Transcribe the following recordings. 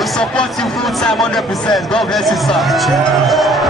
We support you full time 100%. God bless you, sir.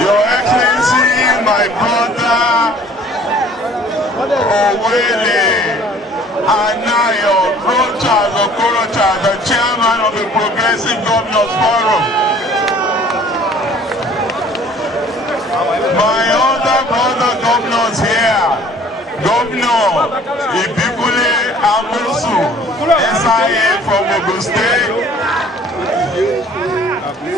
Your Excellency, my brother Owele Anayo Okorocha, the chairman of the Progressive Governors Forum. My other brother governors here, Governor Ibikule Amosu, SIA from Ogun State.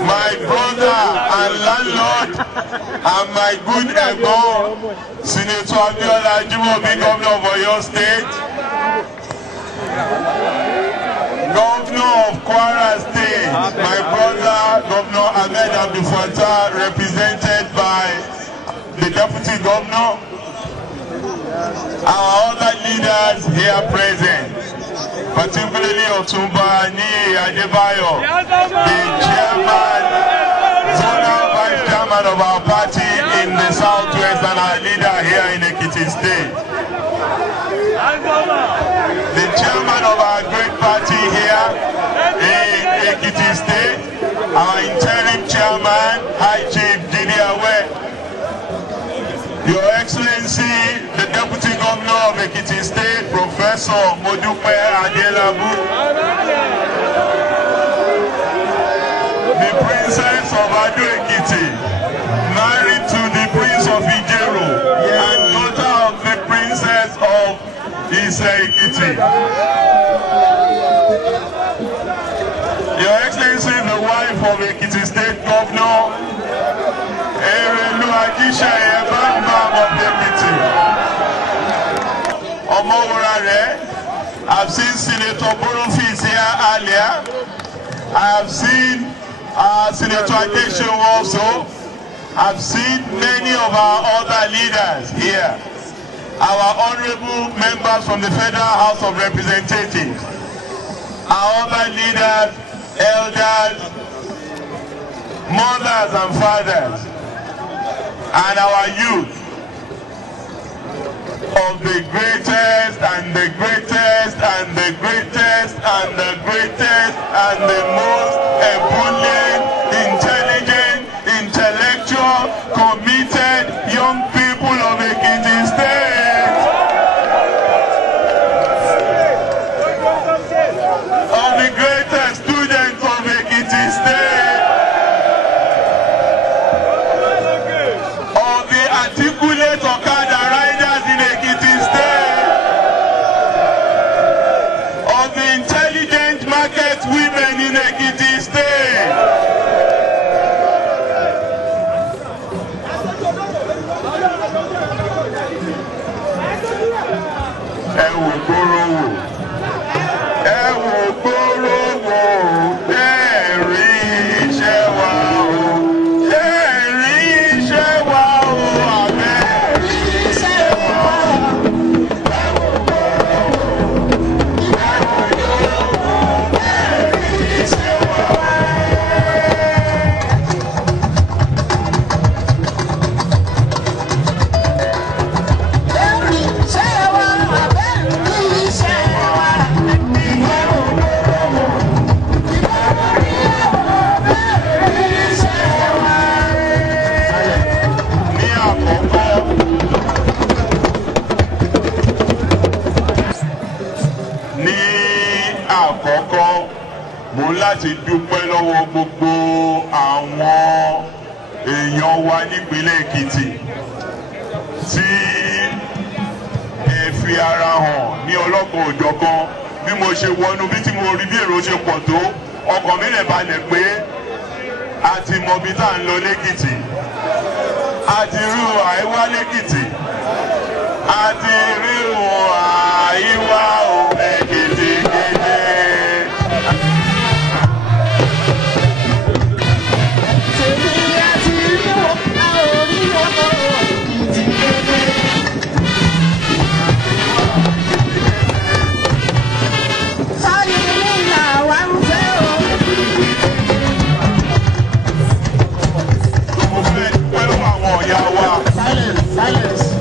My brother and landlord and my good Egbon, Senator Abiola Ajimobi, Governor of Oyo State, Governor of Kwara State, my brother Governor Ahmed Abdul Fattah, represented by the Deputy Governor, our other leaders here present, particularly Otumba Ni Adebayo, the chairman, zonal vice chairman of our party in the southwest and our leader here in Ekiti State. The chairman of our great party here in Ekiti State, our interim chairman, High Chief Didi Awe. Your Excellency, the Deputy Governor of Ekiti State, Professor Modupe Adelabu, the Princess of Ado Ekiti, married to the Prince of Ijero, and daughter of the Princess of Ise Ekiti. Your Excellency, the wife of Ekiti State Governor, Erelu Ajishaye Bambam of Ekiti. I've seen Senator Borofis here earlier. I have seen Senator Adesho also. I've seen many of our other leaders here. Our honorable members from the Federal House of Representatives. Our other leaders, elders, mothers and fathers, and our youth of the greatest and the greatest and the greatest and the greatest and the most ebullient, intelligent, intellectual, committed young people of Ekiti State. On gbòòrò wò. Ẹ wò gbòòrò wò, ẹ rí iṣẹ́ wa o. Ẹ rí iṣẹ́ wa o, àbẹ́ rí iṣẹ́ wa o. Ẹ wò gbòòrò wò, ẹ wò gbòòrò wò, ẹ rí iṣẹ́ wa o. Mo láti dúpẹ́ lọ́wọ́ gbogbo àwọn èèyàn wa nípínlẹ̀ Èkìtì tí ẹ fi ara hàn ní ọlọ́kan òjọ̀kan. Bí mo ṣe wọnú bí tí mo rí bí èrò ṣe pọ̀ tó, ọkàn mi lè balẹ̀ pé a ti mọ bí tá à ń lọ lẹ́kìtì, a ti rí àìwá lẹ́kìtì, a ti rí àìwá Èkìtì kéde.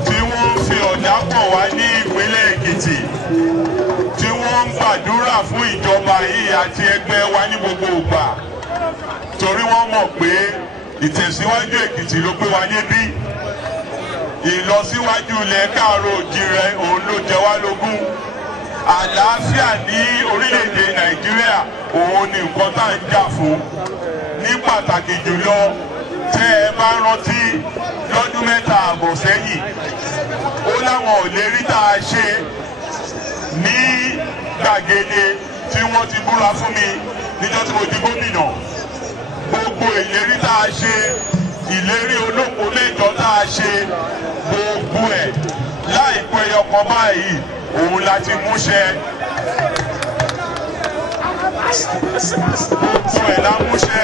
Tí wọ́n ń fi ọ̀dà pọ̀ wá ní ìpínlẹ̀ Èkìtì, tí wọ́n ń gbàdúrà fún ìjọba yìí àti ẹgbẹ́ wa ní gbogbo ìgbà, torí wọ́n mọ̀ pé ìtẹ̀síwájú Èkìtì ló gbé wa débí. Ìlọsíwájú ilẹ̀ káàárọ̀ oòjíire òun ló jẹ wá lógún. Àlàáfíà ní orílẹ̀-èdè Nàìjíríà òun ni nǹkan tá à ń jà fún. Ní pàtàkì jùlọ, tẹ́ ẹ bá rántí lọ́dún mẹ́ta àbọ̀ sẹ́yìn, ó láwọn ìlérí tá a ṣe ní gbàgede tí wọ́n ti búra fún mi níjọ́ tí mo di gómìnà. Gbogbo ìlérí tá a ṣe, ìlérí olóko mẹ́jọ tá a ṣe, gbogbo ẹ̀ láìpẹ́ ẹyọkan báyìí òun láti múṣẹ. Gbogbo ẹ̀ la múṣẹ.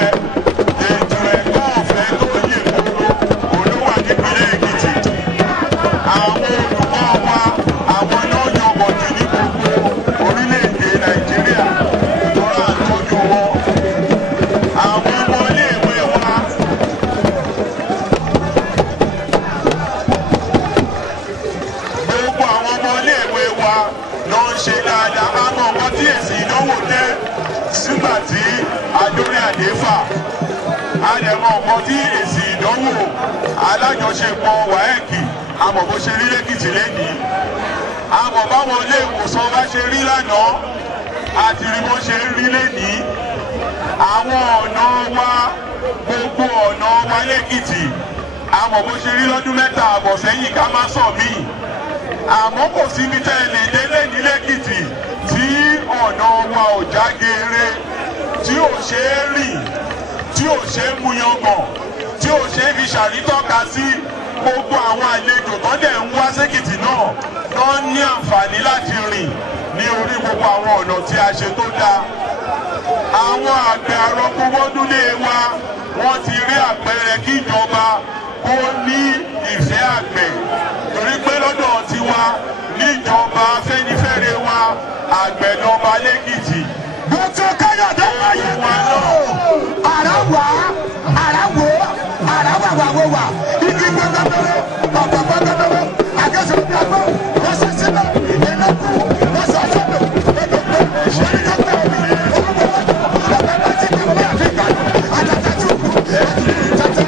Ètò ẹ̀kọ́ ọ̀fẹ́ tó yè kúrò olówà nípínlẹ̀ Èkìtì. Àwọn olùkọ́ wa, àwọn náà yọ̀bọ̀ jù ní gbogbo orílẹ̀-èdè Nàìjíríà lọ́ra àtọ́jú wọn. Àwọn ọmọ iléèwé wa. Gbogbo àwọn ọmọ iléèwé wa ló ń ṣe dáadáa. Àmọ́ nǹkan tí èsì ìdánwò jẹ́ sígbà tí adórí àlééfà. Àdẹ̀mọ̀ nǹkan tí èsì ìdánwò alájọṣepọ̀ WAEC àmọ́ bó ṣe rí lẹ́kìtì lẹ́nìí. Àmọ́ báwọn ilé ìwòsàn bá ṣe rí lánàá àti rí bó ṣe rí lẹ́nìí. Àwọn ọ̀nà wa, gbogbo ọ̀nà wa lẹ́kìtì àmọ́ bó ṣe rí lọ́dún mẹ́ta àbọ̀ sẹ́yìn ká má sọ míì. Àmọ́ kò síbi tẹ́ ẹ lè délé ní lẹ́kìtì tí ọ̀nà wa ò já geere, tí ò ṣe é rìn, tí ò ṣe é mú yangàn, tí ò ṣe é fi ṣàrítọ́ka sí. Gbogbo àwọn àlejò tó dẹ̀ ń wá sékìtì náà ló ní àǹfààní láti rìn ní orí gbogbo àwọn ọ̀nà tí a ṣe tó dáa. Àwọn àgbẹ̀ arọ́kúnwọ́dúnlé wa wọ́n ti rí àpẹẹrẹ kí ìjọba kó ní ìfẹ́ àgbẹ̀, torí pé lọ́dọ̀ tiwa níjọba Afẹ́nifẹ́re wa àgbẹ̀ lọ́ba lẹ́kìtì. Dr. Káyọ̀dé wáyé wá ara wà ara wò ara wà wà wò wà igi gbẹgbẹgbẹrẹ bàbà gbẹgbẹgbẹrẹ àgẹsẹ bí agbọ lọsẹ sílẹ̀ ìnáwó lọsẹ sọdọ gbẹgbẹgbẹ ṣẹlẹkẹgbẹ mi olùkọ́ bàbá bá ti kí wọlé àfíkà àtàtàtù tàtà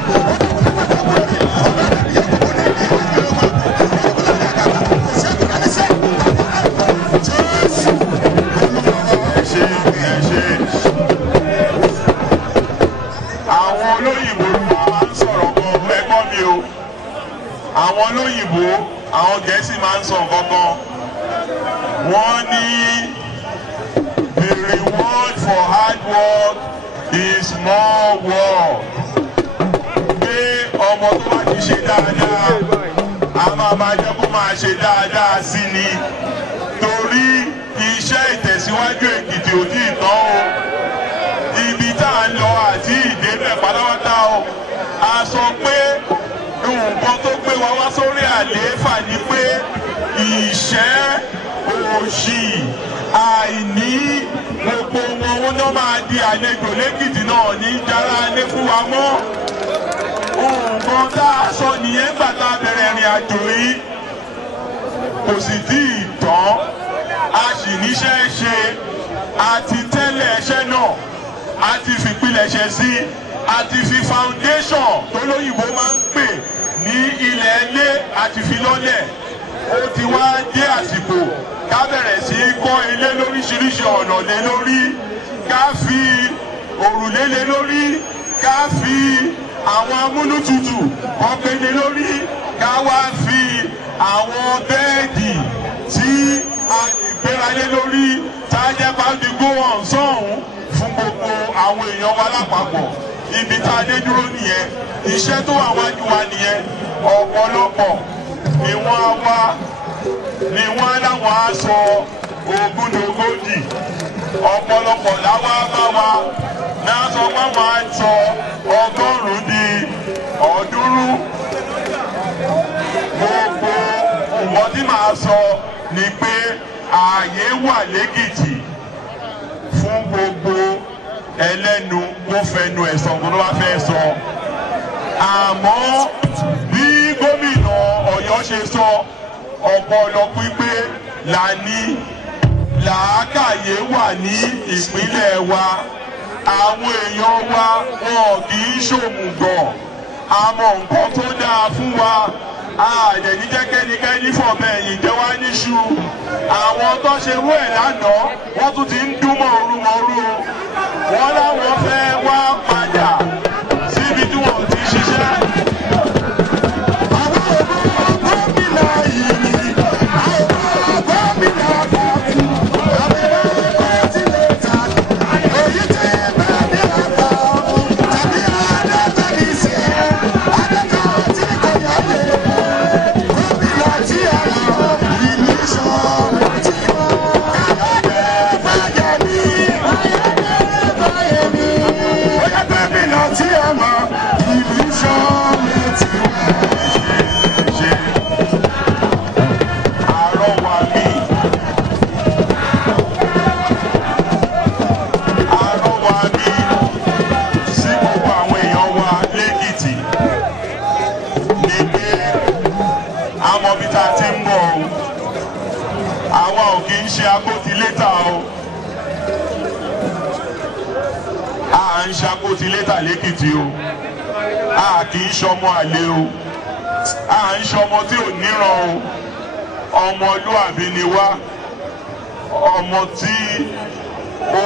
àwọn olóyìnbó máa ń sọ̀rọ̀ gan ẹgbọ́n mi o. Àwọn olóyìnbó, àwọn Gẹ̀ẹ́sì máa ń sọ nǹkan kan. Wọ́n ní the reward for hard work is more work. Pé ọmọ tó bá ti ṣe dáadáa, a máa jẹ́ kó máa ṣe dáadáa sí ni. Torí iṣẹ́ ìtẹ̀síwájú Èkìtì ò tí ì tán o. Ibi tá à ń lọ àti ìdébẹ̀ pátápátá o. A sọ pé nǹkan tó gbé wa wá sórí àlééfà ni pé ìṣẹ́, òṣì, àìní gbogbo wọn náà máa di àlejò lẹ́kìtì náà ní jára lé fún wa mọ́. Nǹkan tá a sọ nìyẹn gbà tá a bẹ̀rẹ̀ ìrìn àjò yìí kò sì tí ì tán. A sì níṣẹ́ ṣe, a ti tẹ́lẹ̀ ẹṣẹ́ náà, a ti fìpilẹ̀ṣẹ̀ sí, a ti fi foundation tó lóyìnbó máa ń pè ní ilẹ̀ ilé, a ti fi lọ́lẹ̀. Ó ti wá dé àsìkò ká bẹ̀rẹ̀ sí í kọ́ ilé lóríṣiríṣi ọ̀nà lé lórí, ká fi òrùlé lé lórí, ká fi àwọn amúnútutù ọ̀gbẹ́ lé lórí, ká wá fi àwọn bẹ́ẹ̀dì tí a lè gbéra lé lórí tá a jẹ́ pàdé góhàn sọ́hún fún gbogbo àwọn èèyàn wa lápapọ̀. Ibi tá a dé dúró nìyẹn, iṣẹ́ tó wà wájú wa nìyẹn. Ọ̀pọ̀lọpọ̀ ni wọ́n wá ni wọ́n láwọn á sọ ogúndogójì, ọ̀pọ̀lọpọ̀ láwọn á bá wa náà sọ pé wọ́n á sọ 100 di 300. Gbogbo nǹkan tí màá sọ ni pé ààyè wà lẹ́kìtì fún gbogbo ẹlẹ́nu kó fẹnu ẹ̀sán tó bá fẹ́ sọ. Àmọ́ bí gómìnà Ọ̀yọ́ ṣe sọ, ọpọlọ pípé là ní, làákàyè wà ní ìpínlẹ̀ wa. Àwọn èèyàn wa wọn kì í ṣòmùgọ̀, àmọ́ nǹkan tó dáa fún wa. Àdẹ̀ní jẹ́ kẹ́nikẹ́ni fọ̀bẹ ẹ̀yìn jẹ́ wá níṣu. Àwọn tó ṣe rú ẹ̀ lánàá wọ́n tún ti ń dún mọ̀ọ́rú. Wọ́n láwọn fẹ́ wá padà síbi tí wọ́n ti ṣiṣẹ́. À ń ṣàkótilétà lẹ́kìtì o, a kì í ṣọmọ àlè o, a ń ṣọmọ tí ò níran o. Ọmọlúàbí ni wá, ọmọ tí ó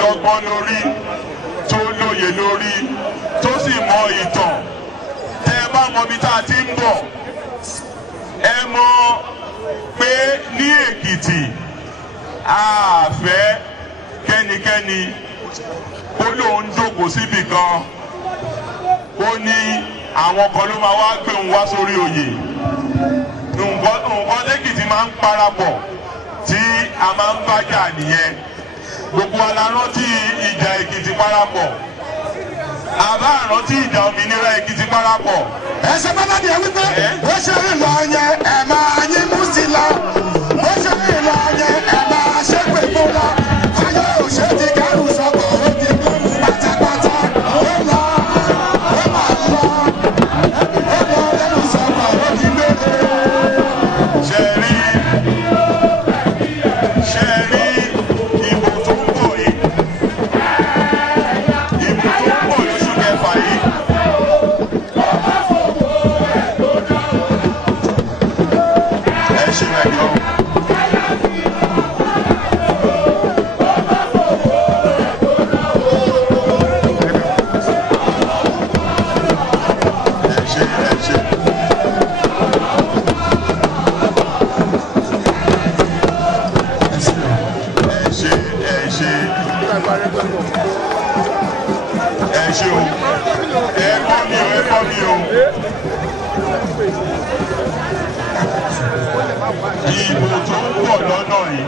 lọ́gbọ́n lórí, tó lóye lórí, tó sì mọ ìtàn. Tẹ́ ẹ bá mọ ibi tá a ti ń bọ̀, ẹ mọ̀ pé ní Èkìtì a fẹ́ kẹ́nikẹ́ni ó lóun jókòó síbì kan, ó ní àwọn kan ló máa wá gbé òun wá sórí oyè. Nǹkan lẹ́kìtì máa ń parapọ̀ tí a máa ń bájà nìyẹn. Gbogbo alárántí ìjà Èkìtì parapọ̀, àbá àrántí ìjà òmìnira Èkìtì parapọ̀. Ẹsẹ̀ bá láti ẹ̀ wípé ó ṣe ń lọ yẹn ẹ̀ máa yín mú sí la, ó ṣe ń lọ yẹn ẹ̀ máa ṣépè fún la. Ayé òṣè ti kẹ́rù sọ́kọ̀ ó ti gbẹ́rù pátápátá. Ó lọ, ó máa lọ, ó lọ lẹ́nu sọ́kọ̀ ó ti gbẹ́rù. Ṣé rí ìbò tó ń bọ̀ yìí, ìbò tó ń bọ̀ lóṣù kẹfà yìí. Ẹ ṣe mẹ́jọ. Ìbò tó ń bọ̀ lọ́nà yìí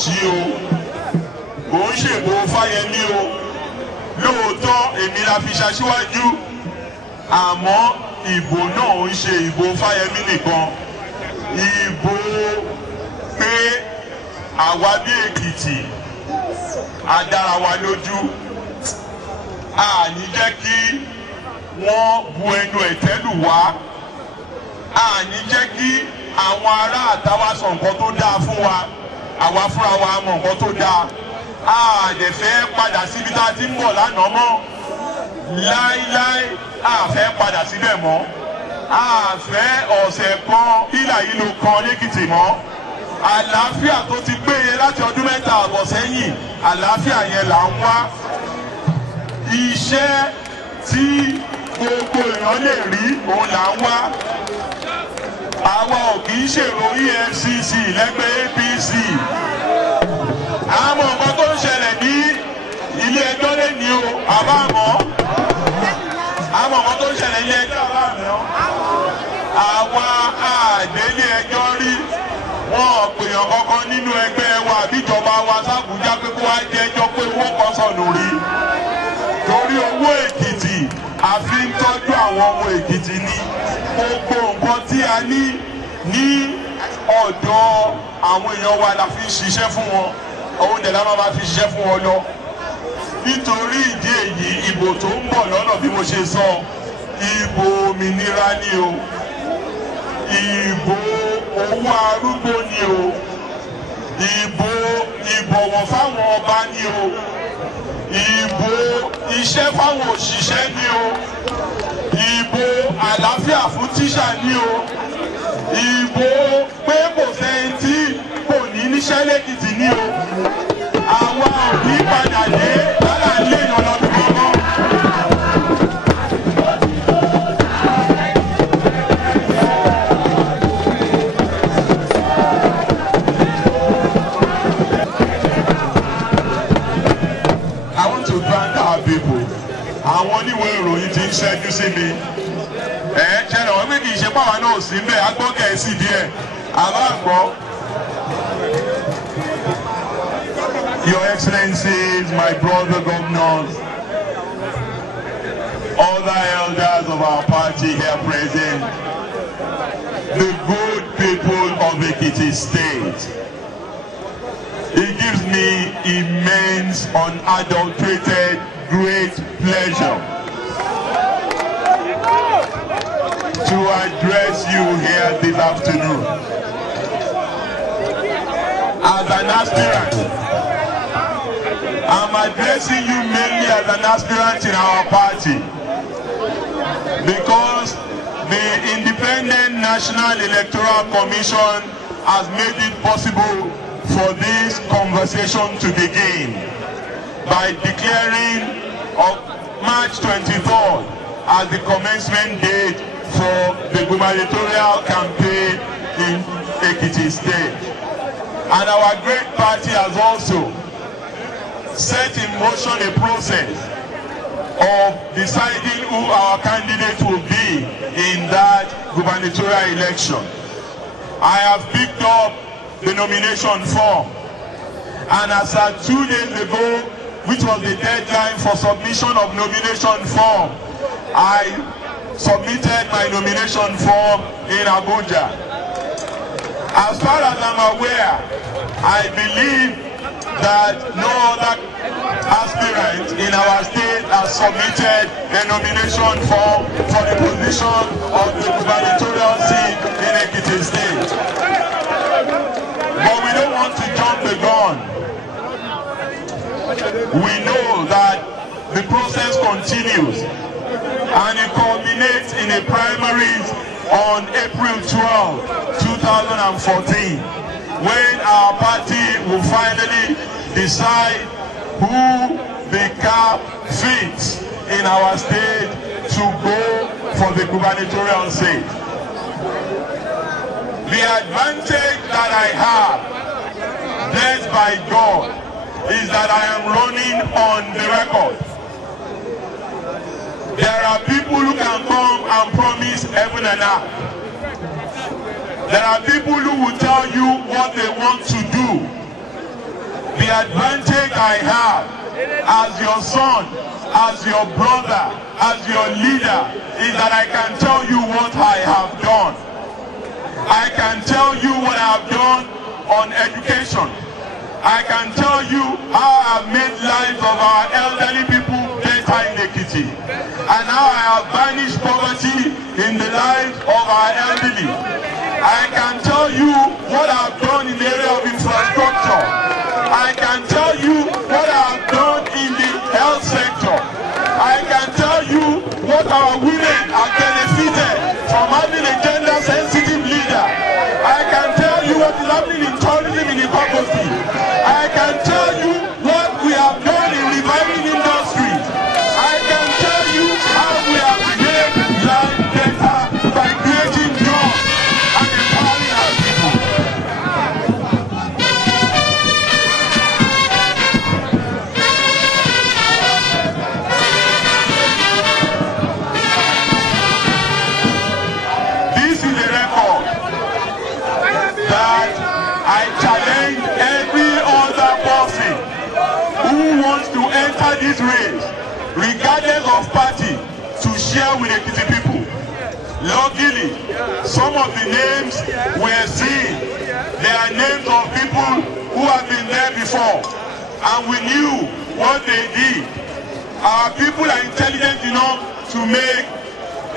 ṣí o kò ń ṣèbò Fáyẹmí o lóòótọ́ èmi la fi ṣaṣíwájú àmọ́ ìbò náà ń ṣe ìbò Fáyẹmí nìkan ìbò pé àwa bí Èkìtì a dára wa lójú àní jẹ́ kí wọ́n bu ẹnu ẹ̀tẹ́ lù wá àní jẹ́ kí àwọn ará àtàwà sọ nǹkan tó dáa fún wa àwa fúnra wa mọ̀ nǹkan tó dáa àdẹ̀ fẹ́ padà síbi tá a ti ń bọ̀ lánàá mọ́ láíláí àfẹ́ padà síbẹ̀ mọ́ àfẹ́ ọ̀sẹ̀ kan ìlàyìlò kan lẹ́kìtì mọ́ àlàáfíà tó ti péye láti ọdún mẹ́ta àbọ̀ sẹ́yìn àlàáfíà yẹn là ń wá iṣẹ́ tí gbogbo èèyàn lè rí òun là ń wá àwa ò kì í ṣèrò EFCC lẹ́gbẹ́ APC àmọ́ nǹkan tó ń ṣẹlẹ̀ ní ilé ẹjọ́ lé ní o àbámọ́ àmọ́ nǹkan tó ń ṣẹlẹ̀ ní ẹjọ́ àbámọ́ àwa àdélé ẹjọ́ rí wọn pèèyàn kankan nínú ẹgbẹ́ wa àbíjọba wa s'Àbújá pé kó wá jẹ́ ẹjọ́ pé owó kan sọnù rí torí owó Èkìtì àfi ń tọ́jú àwọn ọmọ Èkìtì ní gbogbo nǹkan tí a ní ọ̀dọ̀ àwọn èèyàn wa la fi ń ṣiṣẹ́ fún wọn òun dẹ̀ la máa fi ṣiṣẹ́ fún wọn lọ nítorí ìdí èyí ìbò tó ń bọ̀ lọ́nà bí mo ṣe sọ ìbò òmìnira ni o ìbò owó arúgbó ni o ìbò ìbọ̀wọ̀ fáwọn ọba ni o ìbò iṣẹ́ fáwọn òṣìṣẹ́ ni o ìbò àlàáfíà fún tíṣà ni o ìbò pé kò sẹ́yìn tí kò ní níṣẹ́ lẹ́kìtì ni o àwa ò ní padà dé lálà ní èèyàn lọ́dún kankan. I want to thank our people. Àwọn oníwèé ìròyìn ti ń ṣẹ́jú sí mi. Ṣẹlẹ̀ wọ́n pé kì í ṣe pàwọn náà sí mbẹ́ agbọ́kẹ̀ sí díẹ̀. Àbá gbọ́. Your Excellencies, my brother governors, other elders of our party here present, the good people of Ekiti State. It gives me immense, unadulterated, great pleasure to address you here this afternoon. As an aspirant, I'm addressing you mainly as an aspirant in our party because the Independent National Electoral Commission has made it possible for this conversation to begin by declaring March 23rd as the commencement date for the gubernatorial campaign in Ekiti State. And our great party has also set in motion a process of deciding who our candidate will be in that gubernatorial election. I have picked up the nomination form, and as at 2 days ago, which was the deadline for submission of nomination form, I submitted my nomination form in Abuja. As far as I'm aware, I believe that no other aspirant in our state has submitted a nomination form for the position of the gubernatorial seat in Ekiti State. But we don't want to jump the gun. We know that the process continues and it culminates in a primaries on April 12, 2014, when our party will finally decide who the cap fits in our state to go for the gubernatorial seat. The advantage that I have, blessed by God, is that I am running on the record. There are people who can come and promise heaven and earth. There are people who will tell you what they want to do. The advantage I have as your son, as your brother, as your leader, is that I can tell you what I have done. I can tell you what I have done on education. I can tell you how I have made lives of our elderly people better in Ekiti, and how I have banished poverty in the lives of our elderly. I can tell you what I have done in the area of infrastructure. I can tell you what I have done in the health sector. I can tell you what our women are benefited from having a gender-sensitive leader. I can tell you what is happening in tourism in Ipaposi. I can tell you what we have done in reviving industries. I can tell you how we have made life better by creating jobs and empowering our people. This is a record that I challenge every other person who wants to enter this race, regardless of party, to share with Ekiti people. Luckily, some of the names we're seeing, they are names of people who have been there before, and we knew what they did. Our people are intelligent enough to make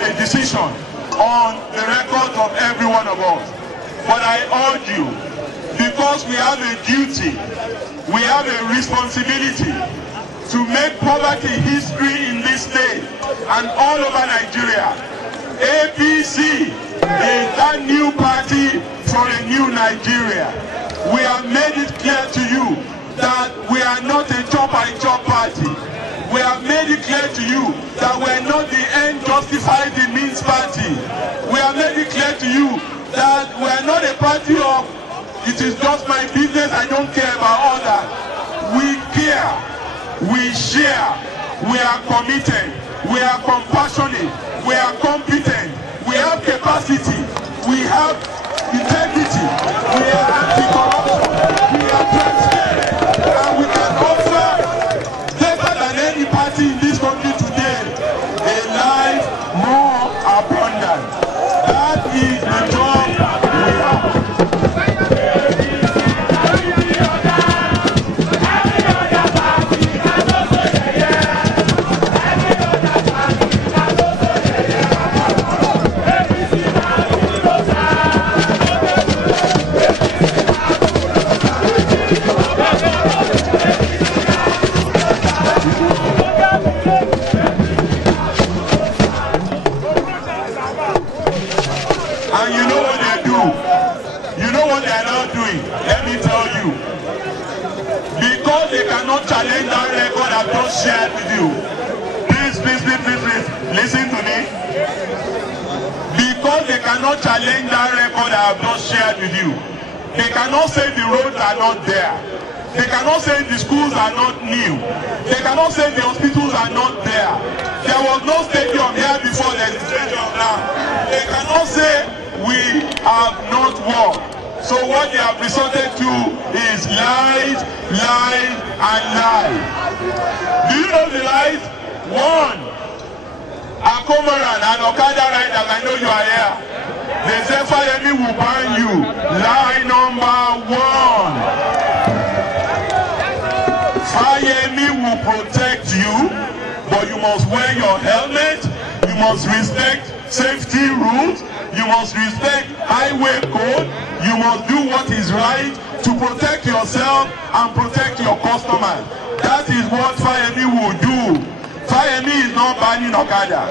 a decision on the records of every one of us. But I urge you, because we have a duty, we have a responsibility to make poverty history in this state and all over Nigeria. APC is that new party for a new Nigeria. We have made it clear to you that we are not a chop-by-chop party. We have made it clear to you that we are not the end justifies the means party. We have made it clear to you that we are not a party of it is just my business, I don't care about others. We care, we share, we are committed, we are compassionate, we are competent, we have capacity, we have integrity, we are anti-corruption, we are transparent, and we can offer better than any party in this country today a life more abundant. That is the job we have. Challenge that record I've just shared with you. Please, listen to me. Because they cannot challenge that record I have just shared with you. They cannot say the roads are not there. They cannot say the schools are not new. They cannot say the hospitals are not there. There was no stadium here before, there is a stadium now. They cannot say we have not worked. So what they have resorted to is lies, lies, and lies. Do you know the lies? One, Akomaran and Okada riders, I know you are here. They say Fayemi will ban you. Lie number one. Fayemi will protect you, but you must wear your helmet, you must respect safety rules, you must respect highway code, you must do what is right to protect yourself and protect your customers. That is what Fayemi will do. Fayemi is not banning Okada.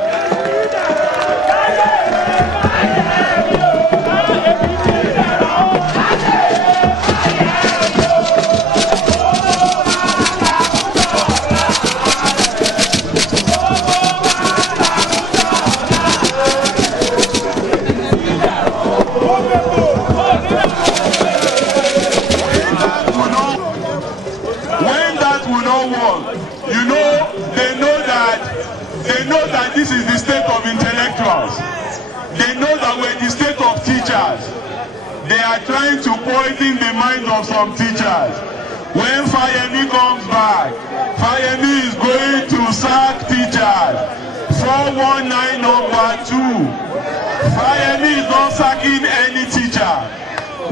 This is the state of intellectuals. They know that we're the state of teachers. They are trying to poison the minds of some teachers. When Fayemi comes back, Fayemi is going to sack teachers. 419 number 2. Fayemi is not sacking any teacher.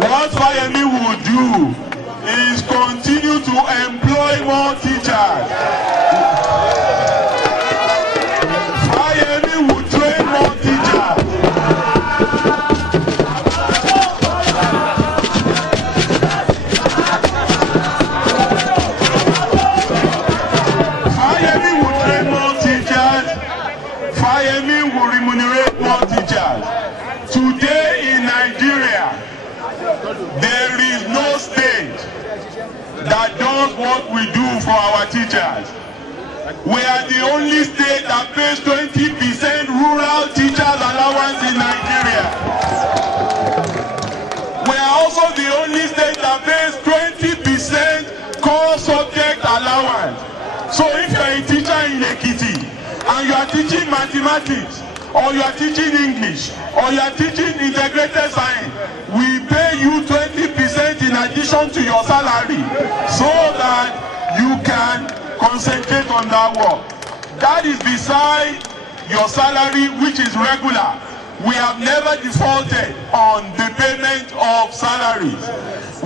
What Fayemi will do is continue to employ more teachers. Fayemi will train more teachers. Fayemi will train more teachers. Fayemi will remunerate more teachers. Today in Nigeria, there is no state that does what we do for our teachers. We are the only state that pays 20% rural teachers allowance in Nigeria. We are also the only state that pays 20% core subject allowance. So if you are a teacher in Ekiti and you are teaching mathematics, or you are teaching English, or you are teaching integrated science, we pay you 20% in addition to your salary so that you can concentrate on that work. That is beside your salary, which is regular. We have never defaulted on the payment of salaries.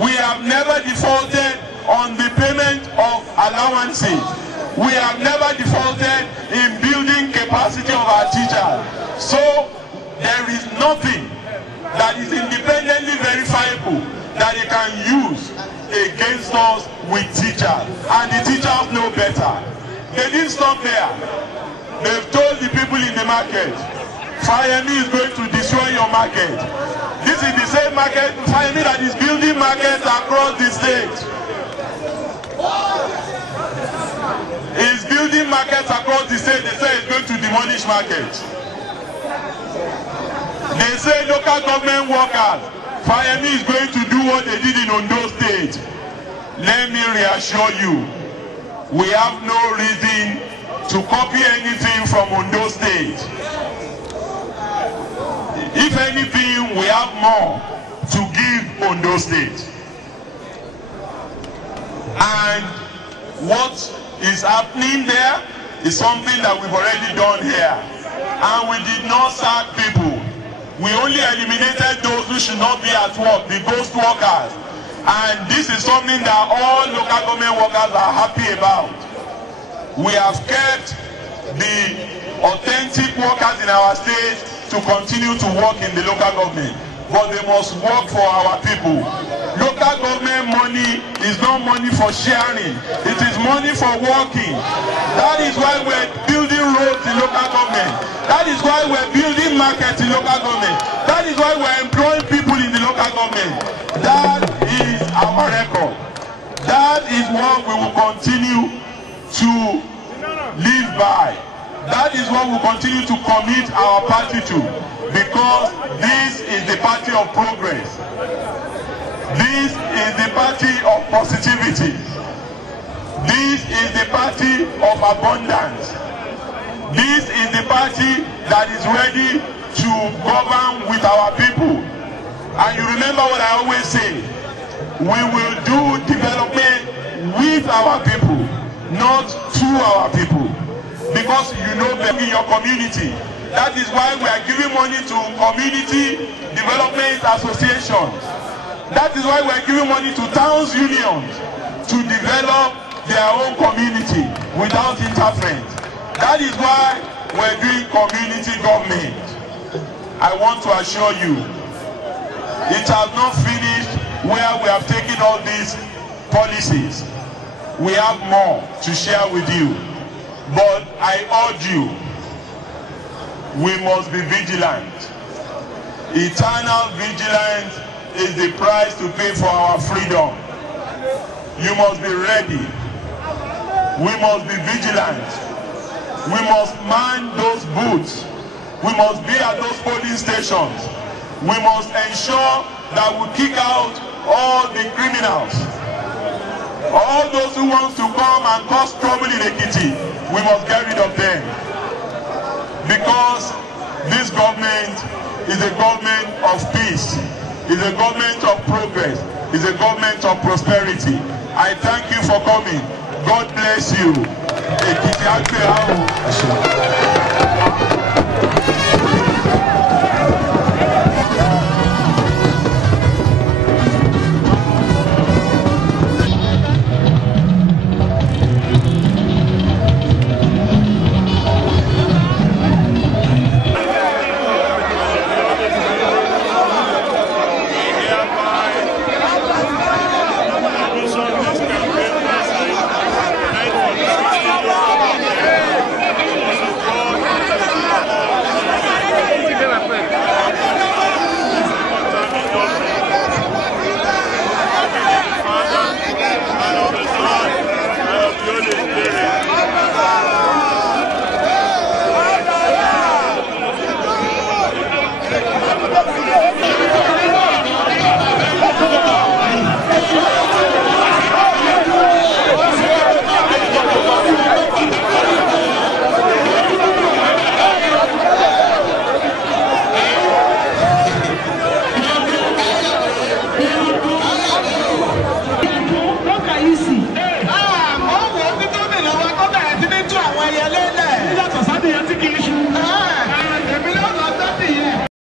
We have never defaulted on the payment of allowances. We have never defaulted in building capacity of our teachers. So there is nothing that is independently verifiable that they can use against us with teachers. And the teachers know better. They didn't stop there. They've told the people in the market, Fayemi is going to destroy your market. This is the same market, Fayemi, that is building markets across the state. He's building markets across the state. They say he's going to demolish markets. They say local government workers, Fayemi is going to do what they did in Ondo State. Let me reassure you, we have no reason to copy anything from Ondo State. If anything, we have more to give Ondo State. And what is happening there is something that we've already done here. And we did not sack people. We only eliminated those who should not be at work, the ghost workers. And this is something that all local government workers are happy about. We have kept the authentic workers in our state to continue to work in the local government. But they must work for our people. Local government money is not money for sharing. It is money for working. That is why we're building roads in local government. That is why we're building markets in local government. That is why we're employing people in the local government. That is our record. That is what we will continue to live by. That is what we will continue to commit our party to. Because this is the party of progress. This is the party of positivity. This is the party of abundance. This is the party that is ready to govern with our people. And you remember what I always say, we will do development with our people, not to our people. Because you know them in your community. That is why we are giving money to community development associations. That is why we are giving money to towns unions to develop their own community without interference. That is why we are doing community government. I want to assure you, it has not finished where we have taken all these policies. We have more to share with you. But I urge you, we must be vigilant. Eternal vigilance is the price to pay for our freedom. You must be ready. We must be vigilant. We must man those booths. We must be at those polling stations. We must ensure that we kick out all the criminals. All those who want to come and cause trouble in Ekiti, we must get rid of them. Because this government is a government of peace, is a government of progress, is a government of prosperity. I thank you for coming. God bless you. Èkìtì àgbẹ̀ àwọn.